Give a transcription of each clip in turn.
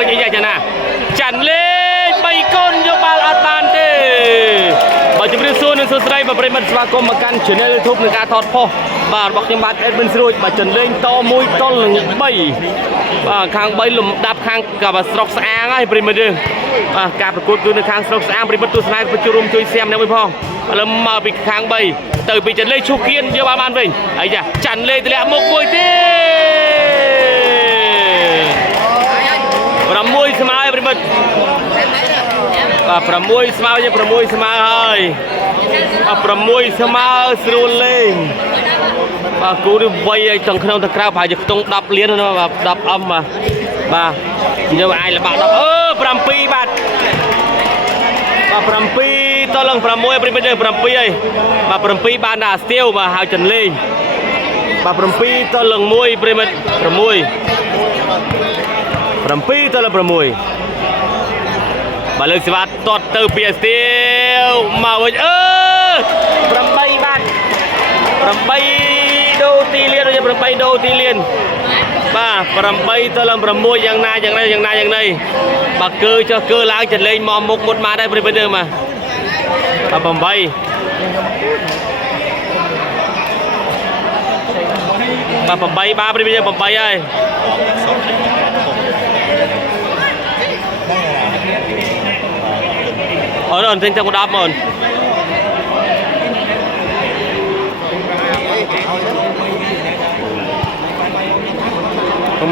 វិញអីយ៉ាងណាចាន់លេង3កូនយកបាល់អត់បានទេបើជម្រាបសួរនឹងសួស្ដីប្រិមិត្តស្វាគមន៍មកកាន់ Channel YouTube នៃការថតផុសបាទរបស់ខ្ញុំបាទ Edwin ស្រួយបាទចាន់លេងត1 ទល់នឹង 3បាទខាង3លំដាប់ខាងក៏ស្រុកស្អាងហើយប្រិមិត្តយើងបាទការប្រកួតគឺនៅខាងស្រុកស្អាងប្រិមិត្តទស្សនាចូលរួមជួយសៀមអ្នកមួយផងឥឡូវមកពីខាង3ទៅពីចាន់លេងឈូគៀនយកបានវិញហើយចាន់លេងទម្លាក់មុខមួយទៀត6ស្មើហើយប្រិមិត្តបាទ6ស្មើយើង6ស្មើហើយបាទ6ស្មើស្រួលលេងបាទគូនេះវ័យទាំងក្នុងទាំងក្រៅប្រហែលជាខ្ទង់10លានណាបាទ10អំបាទយើងអាចល្បាក់10 7បាទ7តឡើង6ប្រិមិត្តយើង7ហើយបាទ7បានដល់ស្ទាវបាទហើយចន្លេងបាទ7តឡើង1ប្រិមិត្ត7តឡើង6បាទលើកស្វាតតទៅពីស្ទាវមកវិញ8បាទ8ដូទីលាន8ដូទីលានបាទ8ទៅឡើង6យ៉ាងណាបាទគឺចុះគឺឡើងចលេងមកមុខមុតមកដែរប្រិមិត្តយើងបាទ8បាទ8បាទប្រិមិត្តយើង8ហើយអូនទិញទៅ10ម៉ូន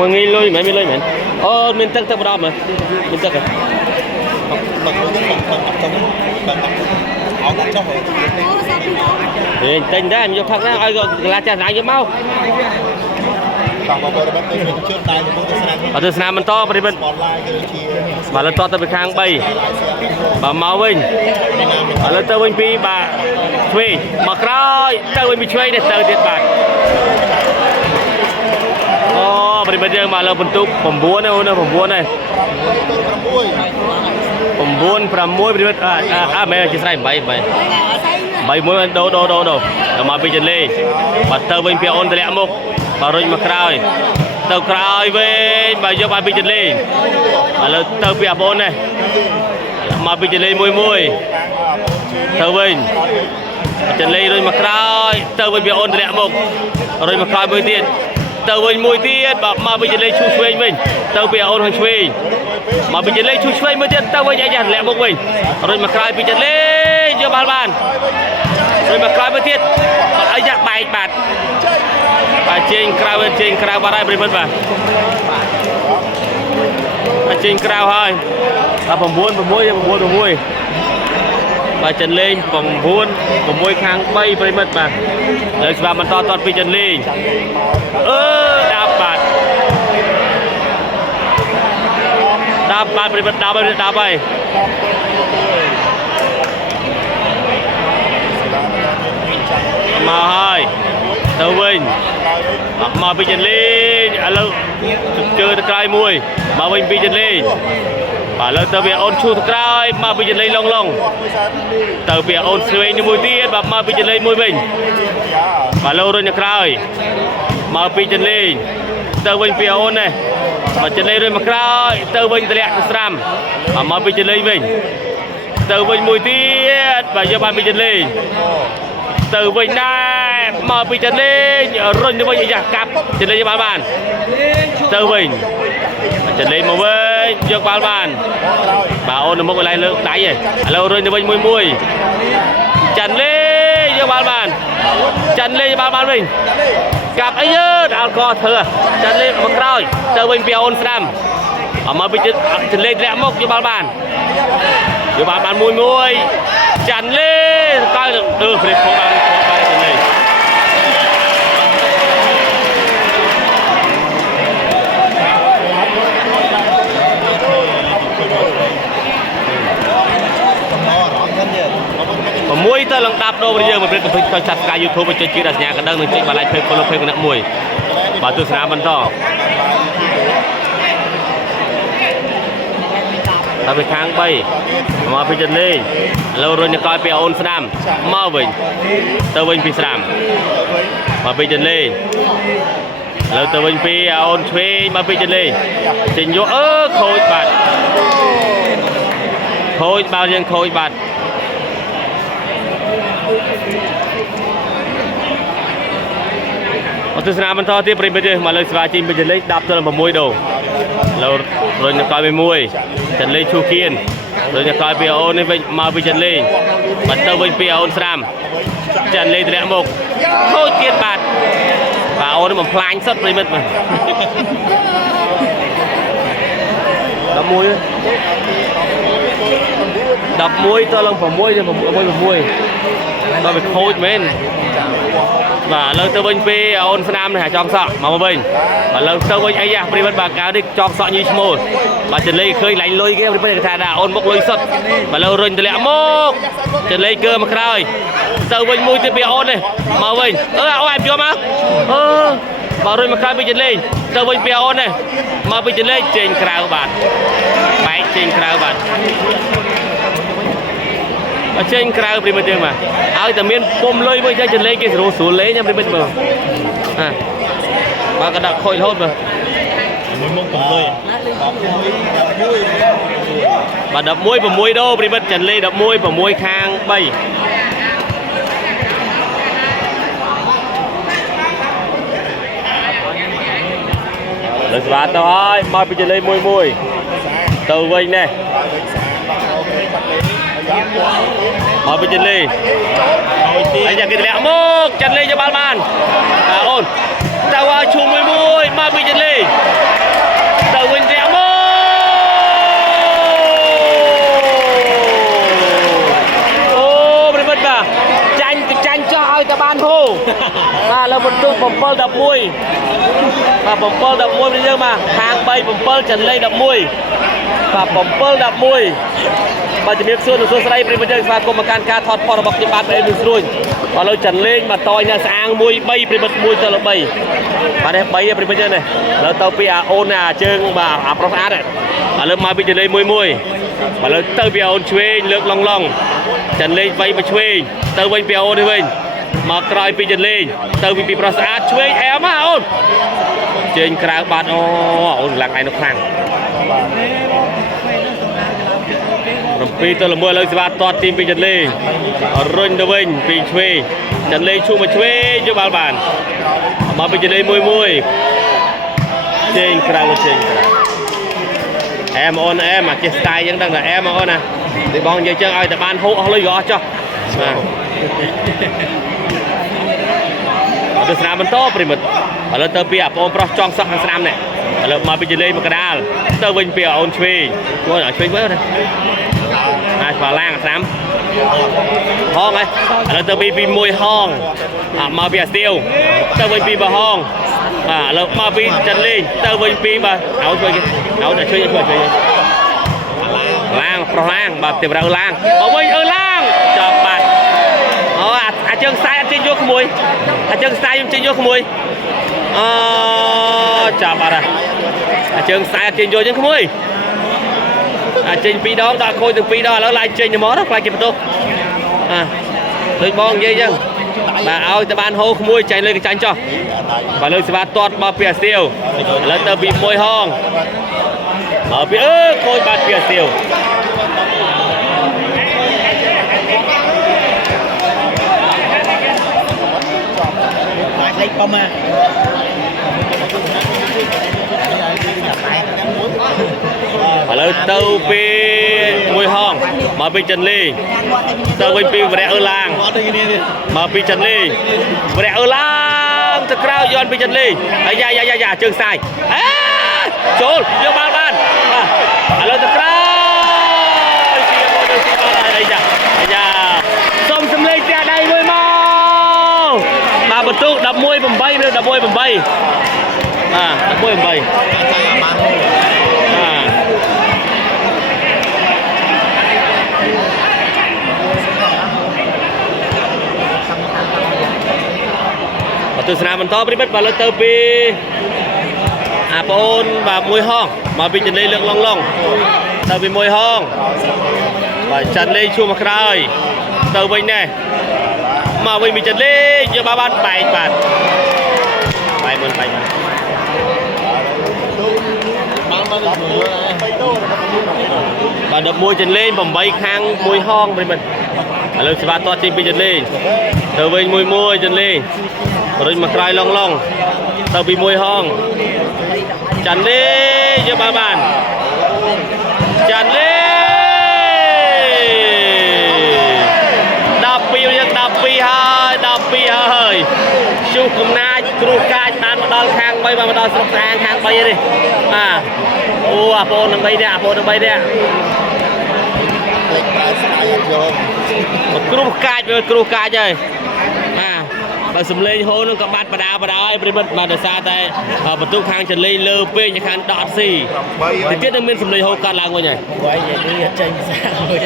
មកងាយលុយមិនមានលុយមែនអូមានទឹក10មើលមានទឹកហ៎ទិញដែរយកផឹកណាឲ្យកន្លះចាស់ណាយកមកអត់ទៅស្នាមបន្តប្រិមិត្តបាទលើតទៅពីខាង3បាទមកវិញឥឡូវទៅវិញពីបាទឆ្វេងមកក្រោយទៅវិញពីឆ្វេងនេះទៅទៀតបាទអូប្រិមិត្តយើងមកលើបន្ទុក9ហ្នឹងអូន9ហ្នឹង9 6ប្រិមិត្តមែនជាស្រ័យ8មួយដូមកពីចន្លេបាទទៅវិញពីអូនតម្លាក់មុខបាទរុញមកក្រោយទៅក្រោយវិញបាទយកបានពីចន្លេឥឡូវទៅពីអាបងនេះមកពីចន្លេមួយទៅវិញចន្លេរុញមកក្រោយទៅវិញពីអូនតម្លាក់មុខរុញមកក្រោយមួយទៀតទៅវិញមួយទៀតបាទមកពីចន្លេឈូសឆ្វេងវិញទៅពីអូនខាងឆ្វេងមកពីចន្លេឈូសឆ្វេងមួយទៀតទៅវិញអីចាតម្លាក់មុខវិញរុញមកក្រោយពីចន្លេយកបាល់បានរុញមកក្រោយមួយទៀតបាទអីចាបែកបាទចេញក្រៅបាត់ហើយប្រិមិត្តបាទចេញក្រៅហើយបាទ9 បាទចិនលេង9 ខាង3ប្រិមិត្តបាទលើច្បាប់បន្តតពីចិនលេង10បាទប្រិមិត្ត10ហើយមកហើយទៅវិញមកពីចន្លេងឥឡូវជើទៅក្រោយមួយមកវិញពីចន្លេងបាទឥឡូវទៅវាអូនឈូសទៅក្រោយមកពីចន្លេងឡងទៅពីអូនស្វែងមួយទៀតបាទមកពីចន្លេងមួយវិញបាទឥឡូវរុញទៅក្រោយមកពីចន្លេងទៅវិញពីអូននេះបាទចន្លេងរុញមកក្រោយទៅវិញតម្លាក់ទៅស្រាំបាទមកពីចន្លេងវិញទៅវិញមួយទៀតបាទយកបានពីចន្លេងទៅវិញដែរមកពីចន្លេងរុញទៅវិញអាយ៉ាកាប់ចន្លេងយកបាល់បានទៅវិញចន្លេងមកវិញយកបាល់បានបាទអូននៅមុខកន្លែងលើកដៃឯងឥឡូវរុញទៅវិញមួយចន្លេងយកបាល់បានចន្លេងយកបាល់បានវិញកាប់អីដល់កធ្វើចន្លេងមកក្រោយទៅវិញពីអូនស្ដាំមកពីចន្លេងធ្លាក់មុខយកបាល់បានមួយចាន់លេកៅព្រេះផងបានចាន់លេ6ទៅឡើង10ដូរយើងមកព្រឹកទៅចាត់ការ YouTube ចុចជាសញ្ញាកណ្ដឹងនឹងចុចបន្លាយ Page Follow Page គណៈមួយបាទទស្សនាបន្តតែពីខាង3មកពីចន្លេងឥឡូវរុញទៅក្រោយពីអូនស្ដាំមកវិញទៅវិញពីស្ដាំមកពីចន្លេង លើទៅវិញពីអូនឆ្វេងមកពីចន្លេងចេញយកខូចបាត់ខូចបាល់យើងខូចបាត់អត់ទស្សនាបន្តទៀតប្រិមិត្តយើងមកលើស្វាជីមពីចន្លេង10 ទល់ 6 ដូរលើរុញទៅក្រោយមួយចន្លេងឈូគៀនរុញទៅក្រោយពីអូននេះវិញមកពីចន្លេងបន្តទៅវិញពីអូនស្រាមចន្លេងធ្លាក់មុខខូចទៀតបាត់បាទអូនបំផ្លាញសុទ្ធប្រិមិត្តមើល11 11 តឡើង 6 ទៅ 6 ដល់វាខូចមែនបាទលើទៅវិញពីអូនស្នាមនេះចង់សក់មកវិញបាទលើទៅវិញអីយ៉ាប្រិមិត្តបាទកាលនេះចង់សក់ញីឈ្មោះបាទចន្លេឃើញឡាញ់លុយគេប្រិមិត្តគេថាអូនមុខលុយសុទ្ធបាទលើរុញទម្លាក់មកចន្លេកើមកក្រោយទៅវិញមួយទៀតពីអូននេះមកវិញអូនអាយយកមកបាទរុញមកក្រោយពីចន្លេទៅវិញពីអូននេះមកពីចន្លេចេញក្រៅបាទបែកចេញក្រៅបាទចេញក្រៅប្រិមិត្តយើងបាទឲ្យតែមានពុំលុយមួយចេះចន្លេគេស្រួលស្រួលលេងប្រិមិត្តមើលបាទក៏ដាក់ខូចរហូតមើលមួយមុខពុំលុយបាទ11 6 ដូរប្រិមិត្តចន្លេ11 6 ខាង 3លើស្វាទៅហើយមកពីចន្លេមួយទៅវិញនេះមកពីចន្លេហើយយ៉ាគេធ្លាក់មកចន្លេយកបាល់បានអូនទៅឲ្យឈុំមួយមកពីចន្លេទៅវិញធ្លាក់មកអូប្រិមិត្តបាទចាញ់ចោះឲ្យតែបានហូបាទលើបន្ទុក7 11បាទ7 11នេះយើងបាទខាង3 7ចន្លេ11បាទ7 11បាទជំរាបសួរលោកស្រីប្រិមិត្តយើងស្វាគមន៍មកកាន់ការថតផុសរបស់ខ្ញុំបាទអេមស្រួយបាទលើចន្លេងមកតយនៅស្អាង1 3ប្រិមិត្ត1 ទៅ 3បាទនេះ3ប្រិមិត្តយើងនេះលើទៅពីអាអូនអាជើងបាទអាប្រុសស្អាតឥឡូវមកពីចន្លេង1 បាទលើទៅពីអូនឆ្វេងលើកឡងចន្លេង3មកឆ្វេងទៅវិញពីអូននេះវិញមកក្រោយពីចន្លេងទៅពីប្រុសស្អាតឆ្វេងអែមអូនចេញក្រៅបាត់អូនឡើងឯនោះខ្លាំង7 ទៅ 11លើស្វាតតទីមពីចន្លេរុញទៅវិញពីឆ្វេងចន្លេឈូមកឆ្វេងយកបាល់បានមកពីចន្លេ1 ចេញក្រៅចេញក្រៅអែមអូនអែមអាចេះស្ទាយអញ្ចឹងដឹងតែអែមអូនណាទីបងនិយាយចឹងឲ្យតែបានហូបអស់លុយក៏អស់ចុះបាទទៅស្នាមបន្តប្រិមិត្តឥឡូវទៅពីអាបងប្រុសចង់សក់ខាងស្នាមនេះឥឡូវមកពីចន្លេមកកដាលទៅវិញពីអូនឆ្វេងគាត់ឲ្យឆ្វេងមើលណាអាចបាឡាងស្នាមហងឥឡូវទៅពី1ហងមកពីអាស្ទៀវទៅវិញពីបហងបាទឥឡូវមកពីចន្លេងទៅវិញពីបាទឲ្យជួយគេឲ្យតែជួយឡាងប្រុសឡាងបាទទេវរៅឡាងមកវិញឡាងចាប់បាត់អាចើងខ្សែអត់ចេញយកក្មួយអាចើងខ្សែខ្ញុំចេញយកក្មួយចាប់បាត់អាចើងខ្សែអត់ចេញយកចឹងក្មួយចេញ2 ដងដាក់ខូចទាំង2 ដងឥឡូវឡើងចេញទៅមកខ្លាចគេបន្ទោសដូចបងនិយាយចឹងបាទឲ្យតែបានហូរក្មួយចាញ់លើកចាញ់ចោះបាទលើស្វាតតមកពីអាស្ទៀវឥឡូវទៅពី1ហងមកពីខូចបាត់ពីអាស្ទៀវលេខប៉ុន្មានឥឡូវទៅពី1ហងមកពីចន្លេទៅវិញពីវរៈឡាងមកពីចន្លេវរៈឡាងទៅក្រៅយន់ពីចន្លេហើយយ៉ាជើងសាយចូលយកបាល់បានឥឡូវទៅក្រៅពីមកទៅទីបាល់ហើយយ៉ាសុំសម្លេងផ្ទះដៃមួយមកបាទបន្ទុក11 8ឬ11 8បាទ11 8ទស្សនាបន្តប្រិមិត្តបាទលើទៅពីអាប្អូនបាទ1ហងមកពីចន្លេលើកឡងទៅពី1ហងបាទចន្លេឈួរមកក្រោយទៅវិញនេះមកវិញពីចន្លេយកបានបែកបាទមុន bà đập môi chân lên bầm bay khang môi hong bên mình lời sẽ ba to trên bên chân lên từ bên môi môi chân lên rồi mà cài long long từ bên môi hong chân lên cho ba bàn chân lên đập pi hơi chú cùng na kêu cài bàn đo khang bay mà đo sọc khang bay đi à ô à phô nằm bay đi kêu cài chơi à bà sum lên hô nó có bát bà đào ai bên mà để xa tay bật tu khang chân lên lơ pe như khang đọt xì thì tiết đang bên sum lên hô cắt lang qua nhỉ quay vậy đi tranh xa rồi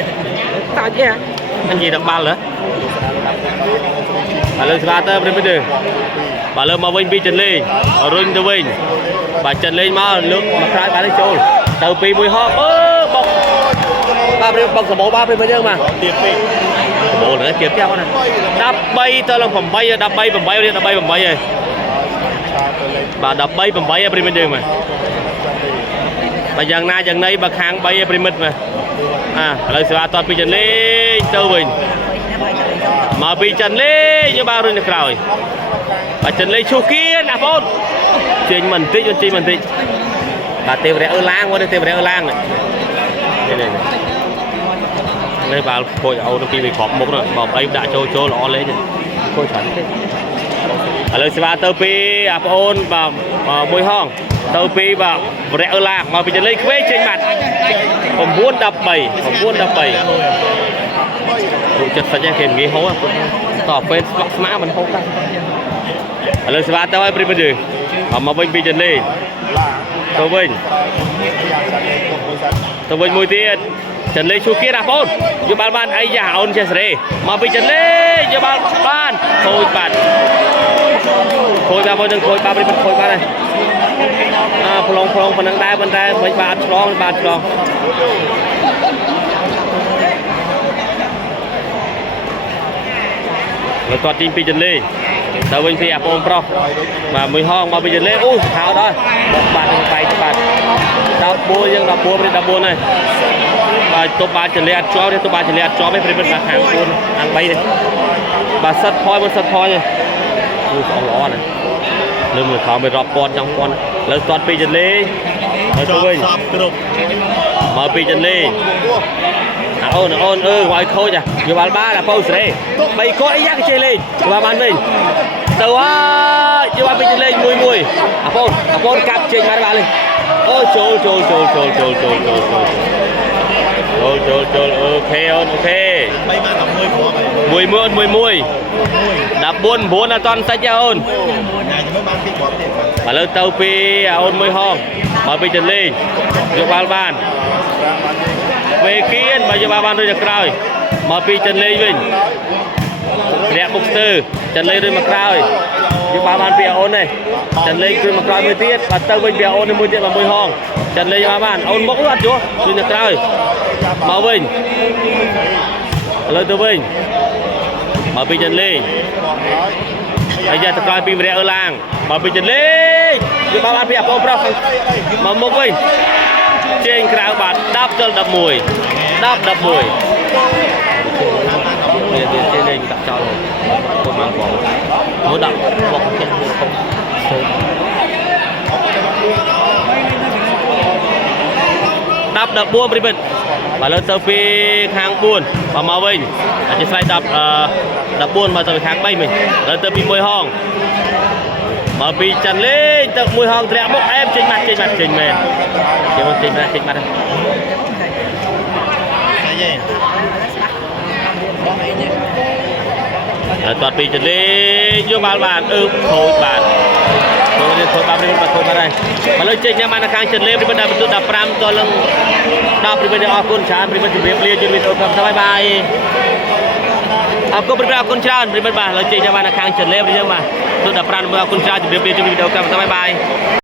tao chứ anh gì đập bal nữa bà lên xa tay bên đường bà lên mà vinh pi chân lên rồi từ vinh bà chân lên mà nước mà trái bà lên trôi từ pi mùi ho bọc ba bên bọc sờ bố ba bên bây giờ mà bộ nữa kịp theo con này đập bay tao làm phẩm bay đập bay rồi bà đập bay phẩm bay bên đường mà bà dần na dần nay bà khang bay bên mid mà à lời sửa toàn pi chân lên tao mình mà pi chân lên như ba rồi được rồi bà chân lên chu kia là phôn trên mình tích bà tiêu rẽ lang qua đây tiêu rẽ lang này đây bà khôi âu nó kia bị khọp một rồi bảo ấy đã cho lọ lên khôi chuẩn thế ở lời ba tơ pi apol và môi hong tơ pi và rẽ lạc mà bị chân lên quê trên mặtผมbuôn đập bầy tụ chật phải ra kèm nghỉ hố tỏ bên mã mình hố tăng ở lời ba tơ ai bên đường mà bên bị chân lên tơ bên môi tiền chân lên chu kia là phôn cho ban ai giả ôn chơi sરે mà bị chân lên cho ban thôi bạn thôi ba đừng thôi ba bên thôi ba này à phong phần đá bên đây mấy ba tròn rồi toàn team bị chân lên tao bên phía apol pro mà mười hong mà bị chân lên ui tháo đó một bạn tay cho bạn đau bôi nhưng đau bôi này và tôi ba chân lên cho đấy tôi ba chân lên cho mấy phần là hàng buôn hàng bay này bà sắt thôi này ui sòng ló này lưng người khó bị rọp con trong con lớn toàn pi chân lên ở tôi bên mở pi chân lên ôn ngoài khôi chả nhiều bạn ba là pose đây bay có ý giác cái chơi lên và bạn mình từ á nhiều bạn pi chân lên mùi apol cặp trên ba bạn lên ôi trời ok mùi đập buôn là toàn sách ra ôn và lên tàu pi ôn mùi hong mà bị chân lên được ban về kia mà cho ba ban rồi được rồi mà pi chân lên mình đẹp mục tư chân lên rồi mà rồi cho ba ban pi ôn này chân lên rồi mà rồi mới tiết và tàu bên pi ôn mùi tiết và mùi hong chân lên ba ban ôn bốc lát chúa rồi được rồi màu bình lên từ bình mà pi chân lên bây giờ tập coi pi rẽ ở làng mà pi chân lên cho ba ban pi apol pro mà một bình trên cái bạn đáp mùi trên đây đặt cho rồi không mang bỏ mỗi đập bỏ trên không đập buôn bên và lên tàu phi khang buôn và màu bình chỉ phải đập buôn mà tàu khang bay mình lên tàu phi môi hong mà bị chân lên tàu môi hong rẽ một em trên mặt mềm trên mặt toàn bị chân lên vô bạn thôi bạn thôi ba đây mà lên trên nhà man khang chân lên bên đây mình đập ram to lưng đập bên đây ở con chán bên đây việc lia cho mình cầm bye bye aku berapa akun chán bên đây lên trên nhà man khang chân lên bây giờ mà tôi đập ram akun chán việc lia cho mình cầm bye bye